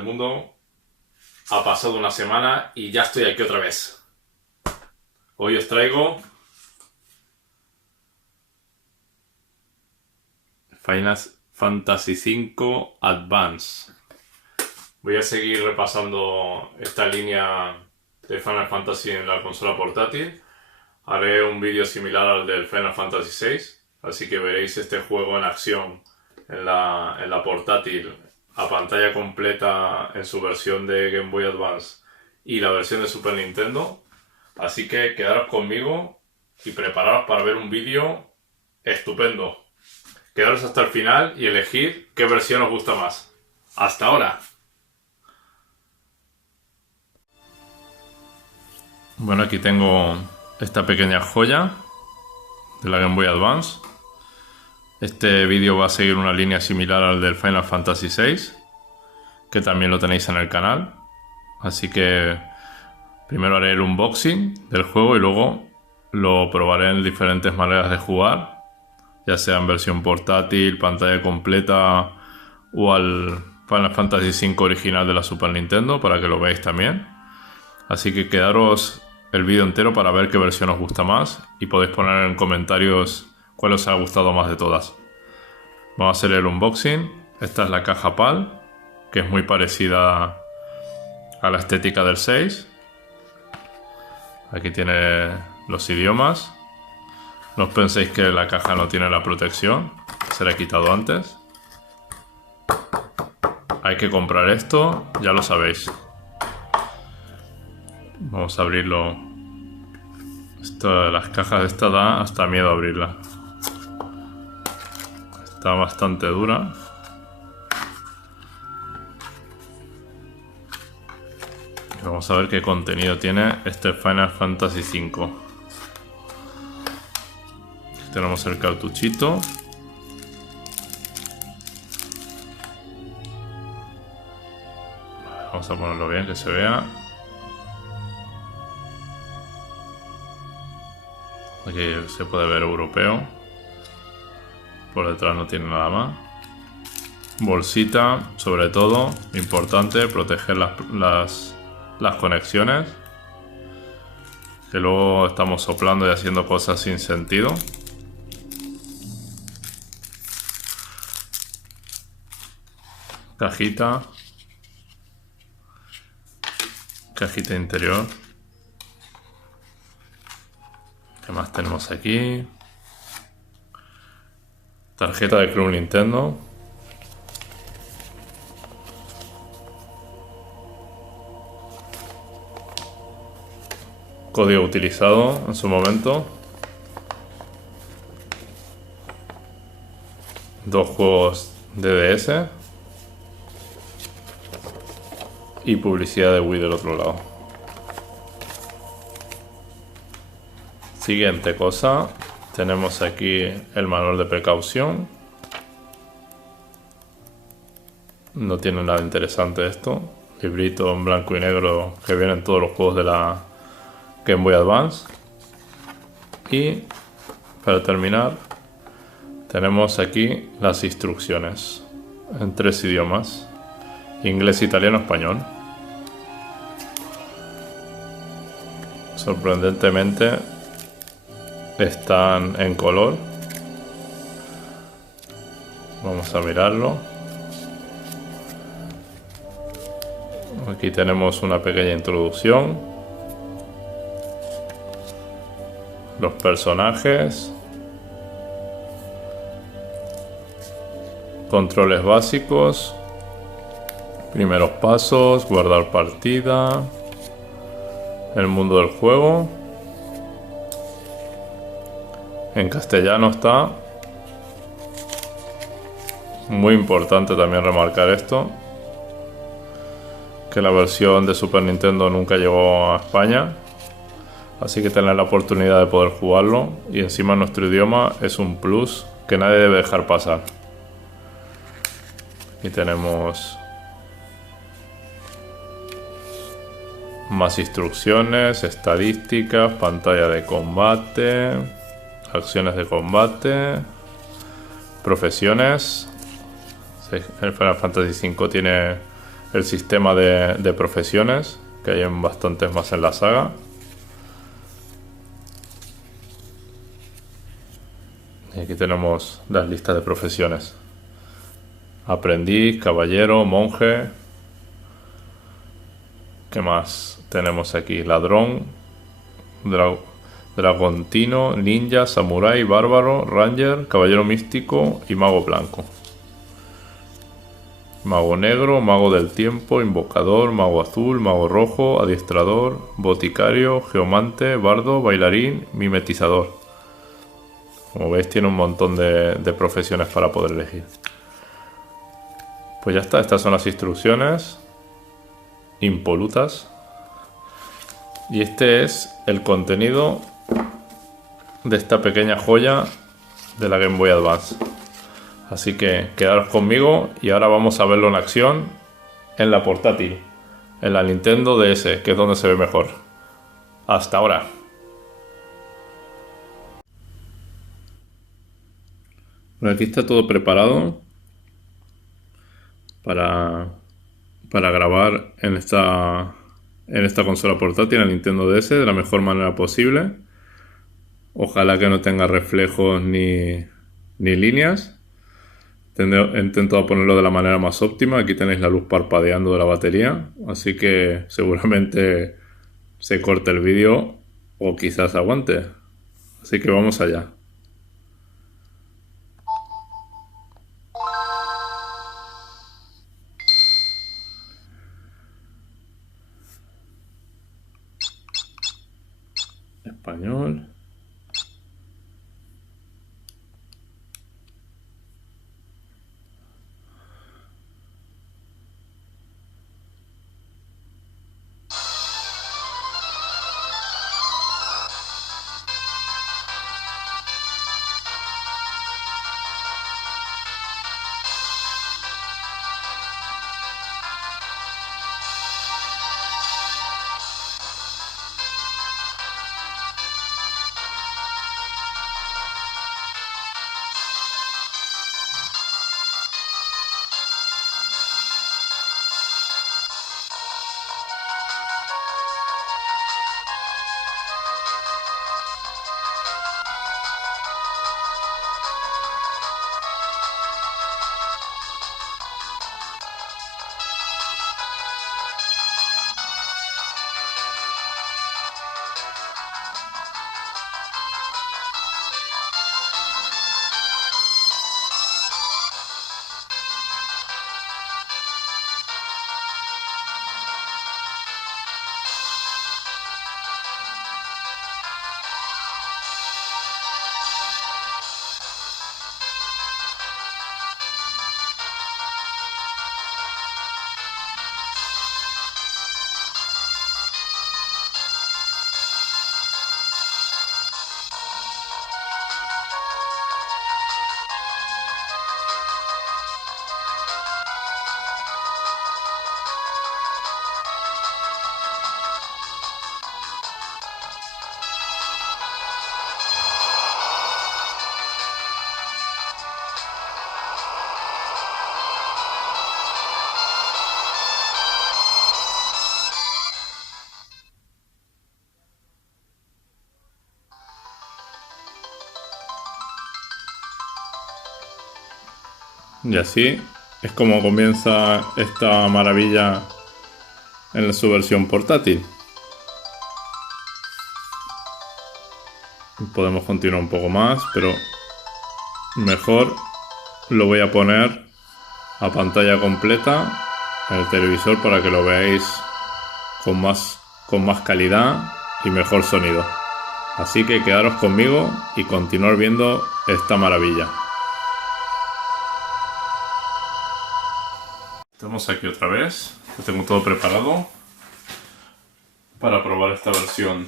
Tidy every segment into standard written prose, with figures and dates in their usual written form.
del mundo. Ha pasado una semana y ya estoy aquí otra vez. Hoy os traigo Final Fantasy V Advance. Voy a seguir repasando esta línea de Final Fantasy en la consola portátil. Haré un vídeo similar al del Final Fantasy VI, así que veréis este juego en acción en la portátil a pantalla completa en su versión de Game Boy Advance y la versión de Super Nintendo. Así que quedaros conmigo y prepararos para ver un vídeo estupendo. Quedaros hasta el final y elegid qué versión os gusta más. ¡Hasta ahora! Bueno, aquí tengo esta pequeña joya de la Game Boy Advance. Este vídeo va a seguir una línea similar al del Final Fantasy VI, que también lo tenéis en el canal. Así que primero haré el unboxing del juego y luego lo probaré en diferentes maneras de jugar, ya sea en versión portátil, pantalla completa o al Final Fantasy V original de la Super Nintendo, para que lo veáis también. Así que quedaros el vídeo entero para ver qué versión os gusta más y podéis poner en comentarios cuál os ha gustado más de todas. Vamos a hacer el unboxing. Esta es la caja PAL, que es muy parecida a la estética del 6. Aquí tiene los idiomas. No os penséis que la caja no tiene la protección, se la he quitado antes. Hay que comprar esto, ya lo sabéis. Vamos a abrirlo. Las cajas de esta da hasta miedo abrirla. Está bastante dura. Vamos a ver qué contenido tiene este Final Fantasy V. Aquí tenemos el cartuchito. Vamos a ponerlo bien, que se vea. Aquí se puede ver europeo. Por detrás no tiene nada más. Bolsita, sobre todo, importante, proteger las conexiones. Que luego estamos soplando y haciendo cosas sin sentido. Cajita. Cajita interior. ¿Qué más tenemos aquí? Tarjeta de Club Nintendo. Código utilizado en su momento. 2 juegos de DS. Y publicidad de Wii del otro lado. Siguiente cosa. Tenemos aquí el manual de precaución. No tiene nada interesante esto. Librito en blanco y negro que viene en todos los juegos de la Game Boy Advance. Y para terminar tenemos aquí las instrucciones en 3 idiomas: inglés, italiano, español. Sorprendentemente están en color. Vamos a mirarlo. Aquí tenemos una pequeña introducción. Los personajes. Controles básicos. Primeros pasos. Guardar partida. El mundo del juego. En castellano está. Muy importante también remarcar esto, que la versión de Super Nintendo nunca llegó a España, así que tener la oportunidad de poder jugarlo y encima en nuestro idioma es un plus que nadie debe dejar pasar. Aquí tenemos más instrucciones, estadísticas, pantalla de combate, acciones de combate, profesiones. El Final Fantasy V tiene el sistema de profesiones, que hay en bastantes más en la saga. Y aquí tenemos las listas de profesiones: aprendiz, caballero, monje. ¿Qué más tenemos aquí? Ladrón, dragontino, ninja, samurái, bárbaro, ranger, caballero místico y mago blanco. Mago negro, mago del tiempo, invocador, mago azul, mago rojo, adiestrador, boticario, geomante, bardo, bailarín, mimetizador. Como veis, tiene un montón de profesiones para poder elegir. Pues ya está, estas son las instrucciones impolutas. Y este es el contenido de esta pequeña joya de la Game Boy Advance. Así que quedaros conmigo y ahora vamos a verlo en acción en la portátil, en la Nintendo DS, que es donde se ve mejor. Hasta ahora. Bueno, aquí está todo preparado para grabar en esta consola portátil, en la Nintendo DS, de la mejor manera posible. Ojalá que no tenga reflejos ni líneas. He intentado ponerlo de la manera más óptima. Aquí tenéis la luz parpadeando de la batería, así que seguramente se corte el vídeo o quizás aguante. Así que vamos allá. Español. Y así es como comienza esta maravilla en su versión portátil. Podemos continuar un poco más, pero mejor lo voy a poner a pantalla completa en el televisor para que lo veáis con más calidad y mejor sonido. Así que quedaros conmigo y continuar viendo esta maravilla. Estamos aquí otra vez. Ya tengo todo preparado para probar esta versión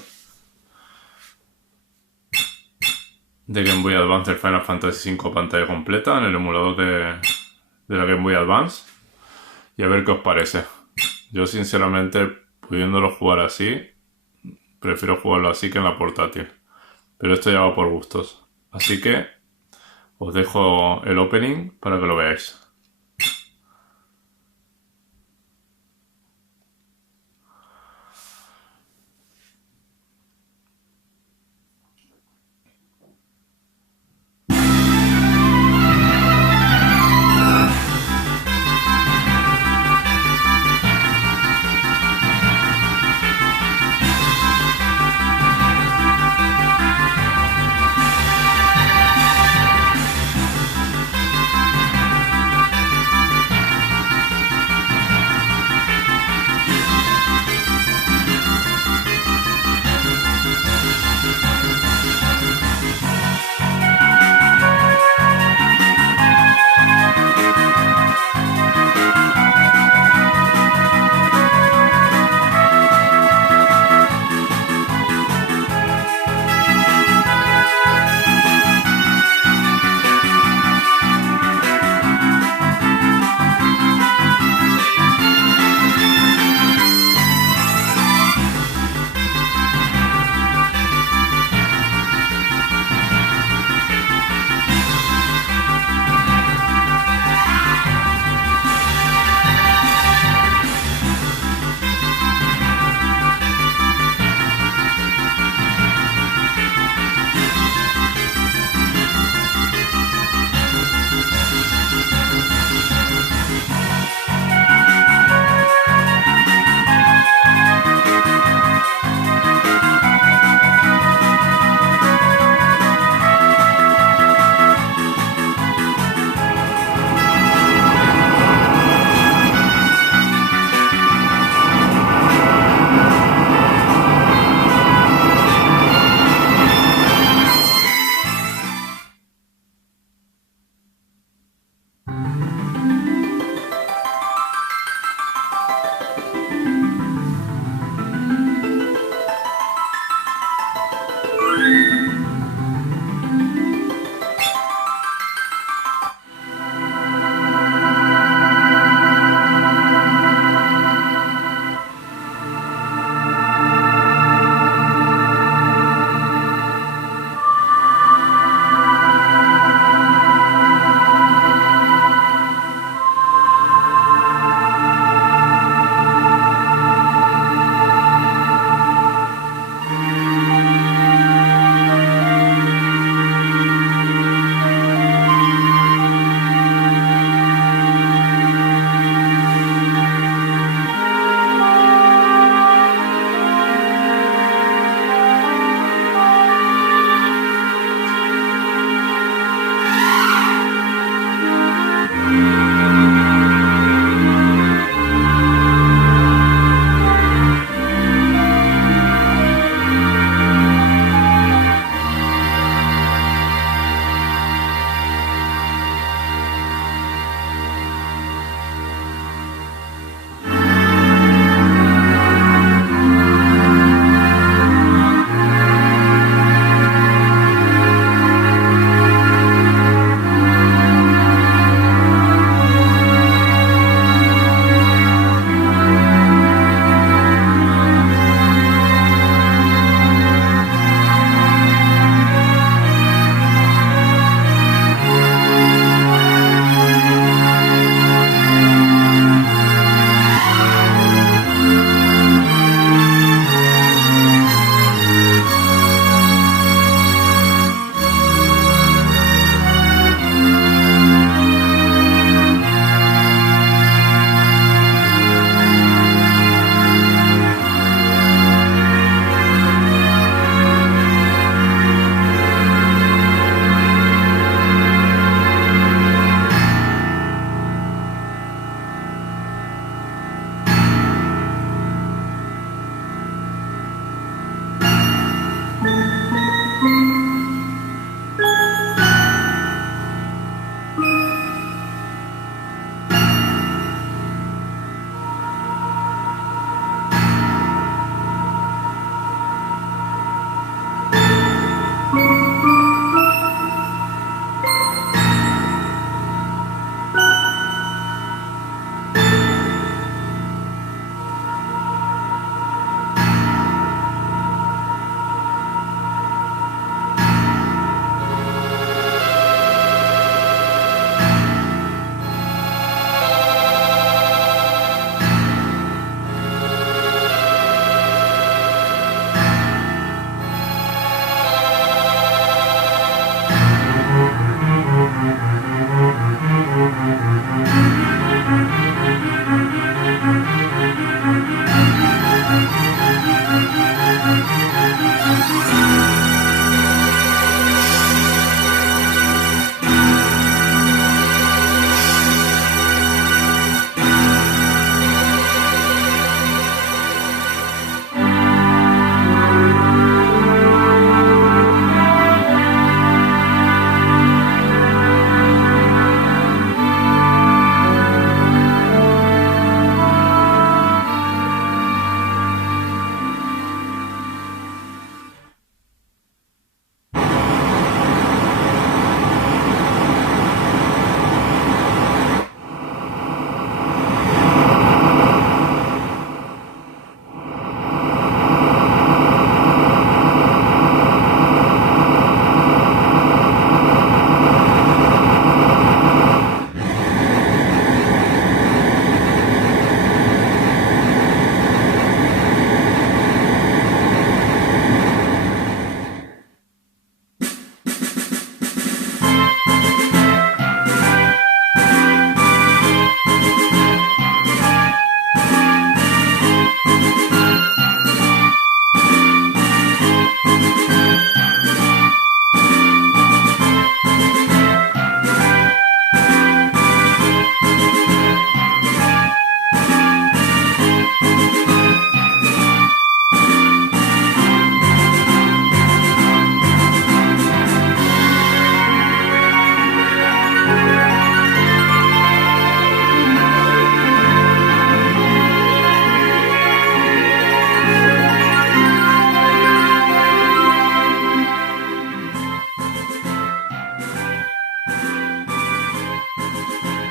de Game Boy Advance del Final Fantasy V a pantalla completa en el emulador de la Game Boy Advance y a ver qué os parece. Yo sinceramente, pudiéndolo jugar así, prefiero jugarlo así que en la portátil, pero esto ya va por gustos, así que os dejo el opening para que lo veáis.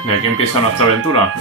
Y aquí empieza nuestra aventura.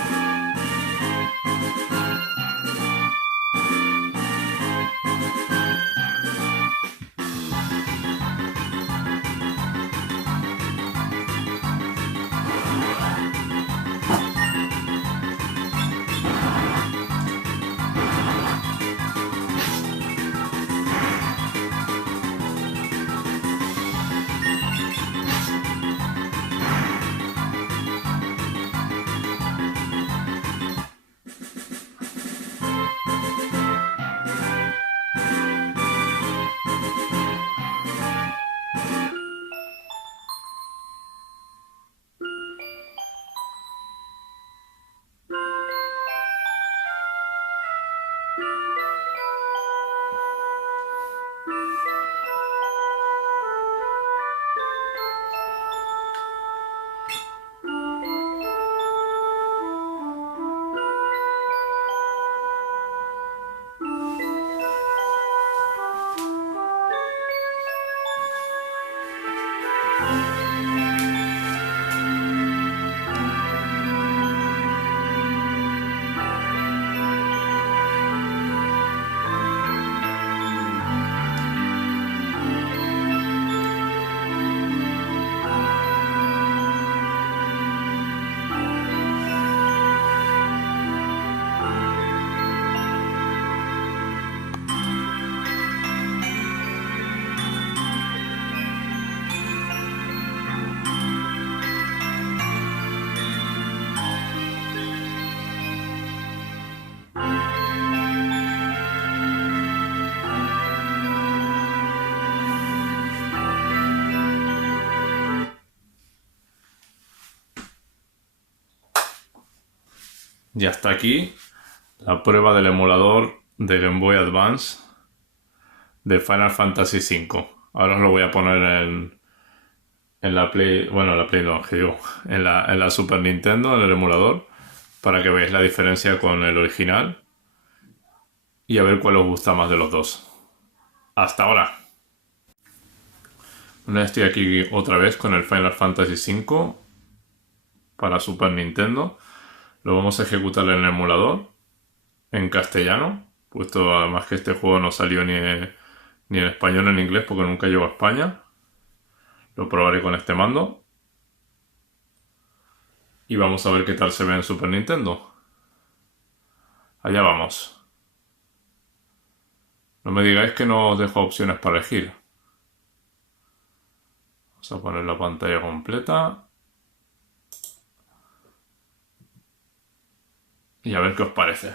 Y hasta aquí la prueba del emulador de Game Boy Advance de Final Fantasy V. Ahora os lo voy a poner en la Play, bueno, en la Play no, que digo, en la Super Nintendo, en el emulador, para que veáis la diferencia con el original y a ver cuál os gusta más de los dos. Hasta ahora. Bueno, estoy aquí otra vez con el Final Fantasy V para Super Nintendo. Lo vamos a ejecutar en el emulador en castellano, puesto además que este juego no salió ni en español ni en inglés porque nunca llegó a España. Lo probaré con este mando y vamos a ver qué tal se ve en Super Nintendo. Allá vamos. No me digáis que no os dejo opciones para elegir. Vamos a poner la pantalla completa y a ver qué os parece.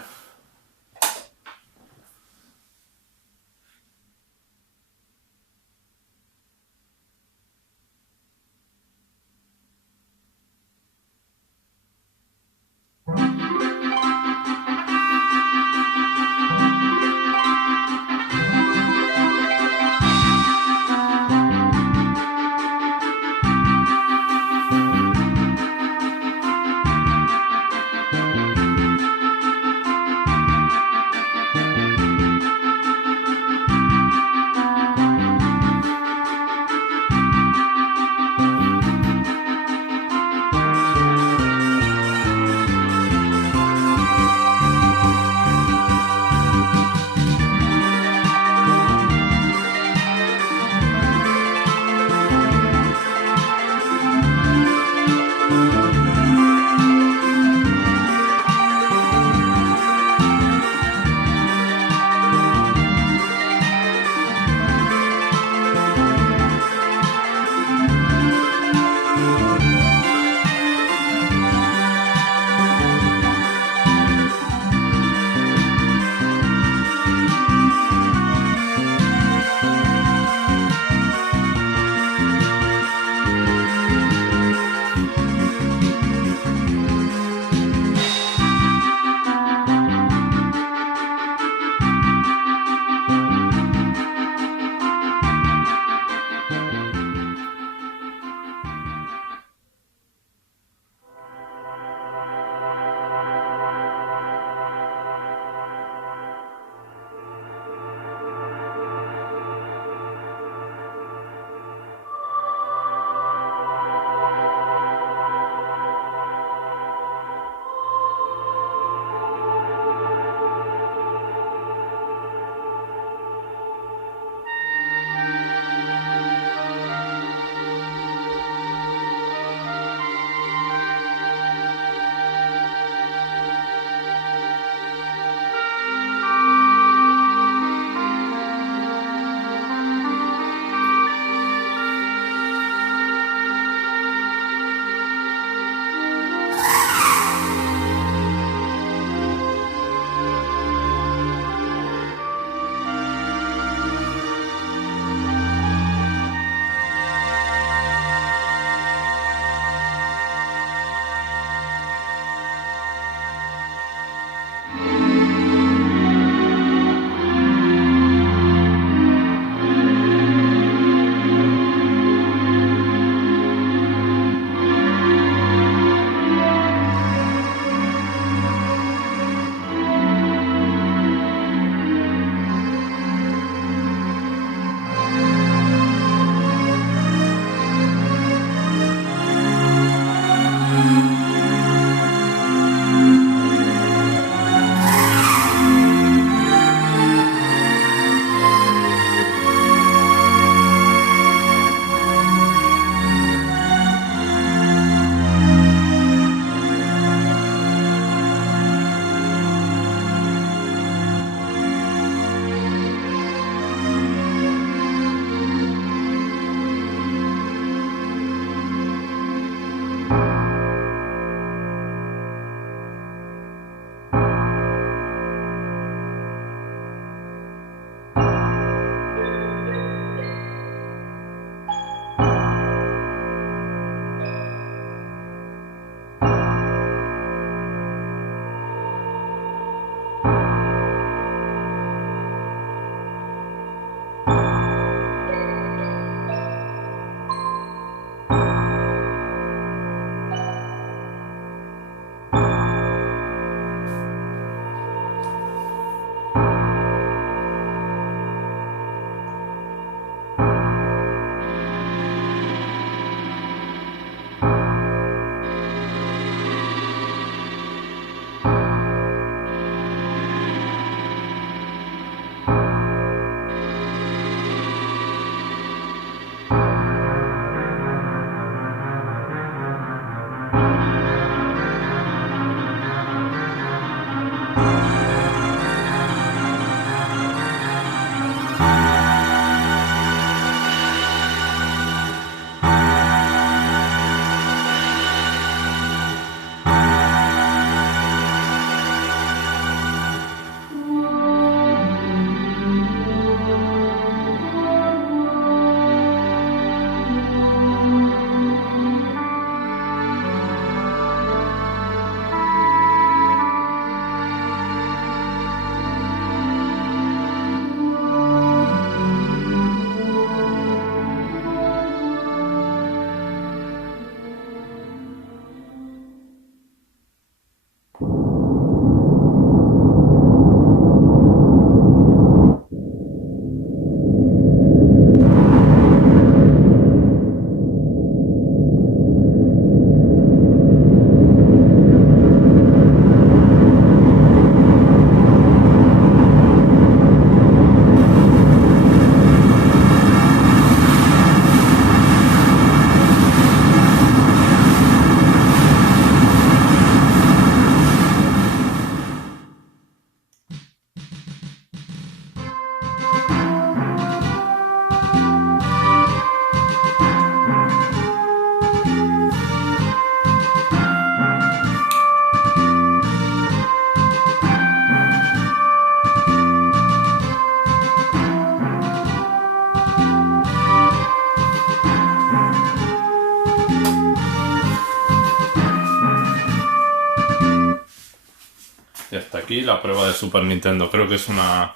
aquí la prueba de Super Nintendo. Creo que es una...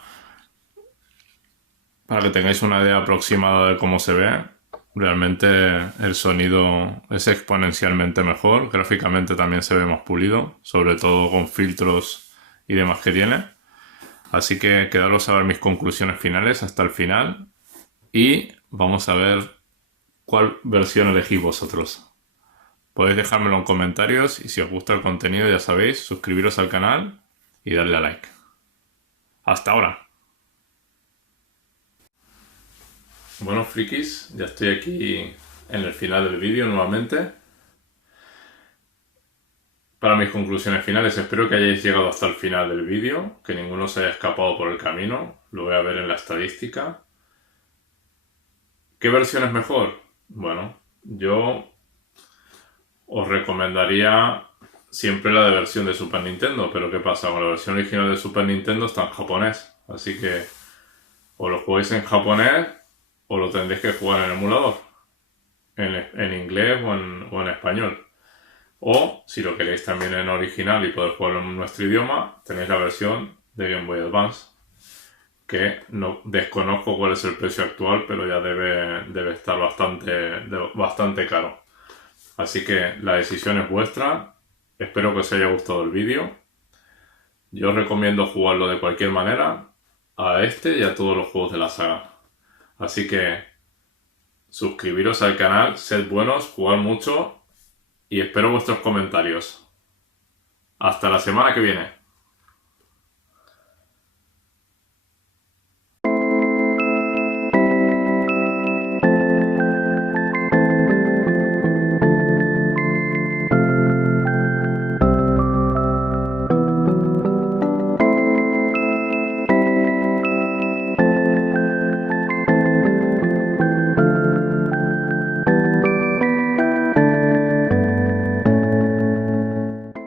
Para que tengáis una idea aproximada de cómo se ve, realmente el sonido es exponencialmente mejor. Gráficamente también se ve más pulido, sobre todo con filtros y demás que tiene. Así que quedaros a ver mis conclusiones finales hasta el final y vamos a ver cuál versión elegís vosotros. Podéis dejármelo en comentarios y si os gusta el contenido ya sabéis, suscribiros al canal y darle a like. ¡Hasta ahora! Bueno, frikis, ya estoy aquí en el final del vídeo nuevamente. Para mis conclusiones finales, espero que hayáis llegado hasta el final del vídeo, que ninguno se haya escapado por el camino, lo voy a ver en la estadística. ¿Qué versión es mejor? Bueno, yo os recomendaría siempre la de versión de Super Nintendo, pero ¿qué pasa? Con la versión original de Super Nintendo está en japonés, así que o lo jugáis en japonés o lo tendréis que jugar en emulador, en inglés o en español. O, si lo queréis también en original y poder jugarlo en nuestro idioma, tenéis la versión de Game Boy Advance, que no desconozco cuál es el precio actual, pero ya debe estar bastante caro. Así que la decisión es vuestra. Espero que os haya gustado el vídeo. Yo os recomiendo jugarlo de cualquier manera, a este y a todos los juegos de la saga. Así que suscribiros al canal, sed buenos, jugad mucho y espero vuestros comentarios. Hasta la semana que viene.